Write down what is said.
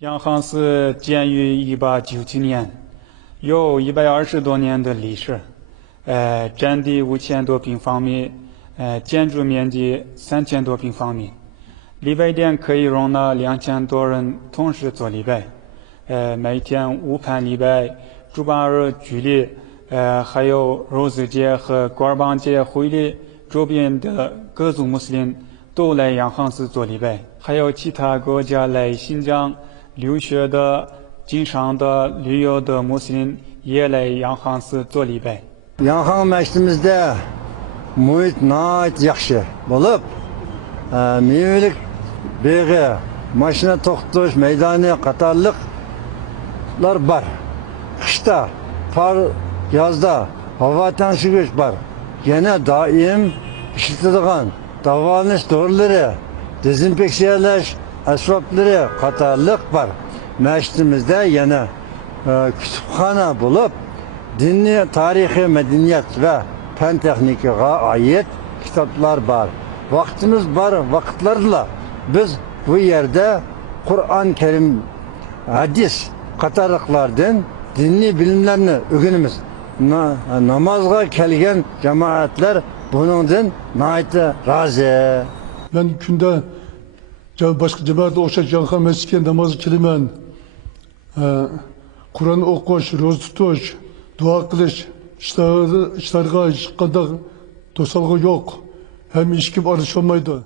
洋行寺建于1897年，有120多年的历史，占地5000多平方米，建筑面积3000多平方米，礼拜殿可以容纳2000多人同时做礼拜，每天午盘礼拜、主办日聚礼，还有肉孜节和古尔邦节会礼，周边的各族穆斯林都来洋行寺做礼拜，还有其他国家来新疆留学的、经商的、旅游的穆斯林也来洋行寺做礼拜。Yanhan mescidimizde muhit nayet yaxşı bulup, mevelik beği, maşina toxtuş, meydanı, qatarlıklar var. Kışta, yazda hava tanışıgıç var. Gene daim işitidigan davalınış doğruları, dezinfeksiyeleş, esvapları, qatarlık var. Mescidimizde yine kütüphane bulup, dinli, tarihi, medeniyet ve fen teknikiye ait kitaplar var. Vaktimiz var, vakitlerle biz bu yerde Kur'an-ı Kerim, hadis, katarlıklardan dinli bilimlerini öğrenimiz. Namazga kelgen cemaatler bunundan nayeti razı. Ben günde başka cemaatle oşak yankan mescidine namazı kilimen, Kur'an okuş, roz tutuş, dua kılış, işlerine çıkkanda tosalgı yok. Hem işkim arış olmaydı.